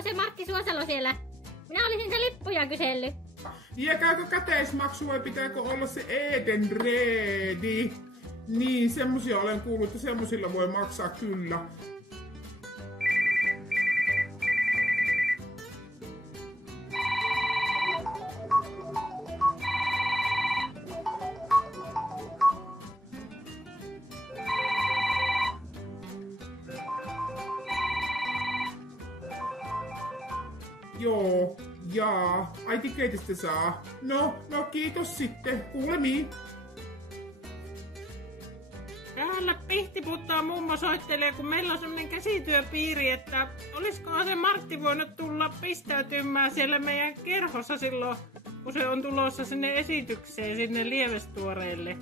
onko se Martti Suosalo siellä? Minä olisin se lippuja kysellyt. Ja käykö käteismaksu vai pitääkö olla se Edenredi? Niin, semmosia olen kuullut, että semmosilla voi maksaa kyllä. Joo, jaa, ai tikeitistä saa. No, kiitos sitten, kuulemiin. Täällä Pihtiputtaa mummo soittelee, kun meillä on semmonen käsityöpiiri, että olisiko se Martti voinut tulla pistäytymään siellä meidän kerhossa silloin, kun se on tulossa sinne esitykseen, sinne Lievestuoreille.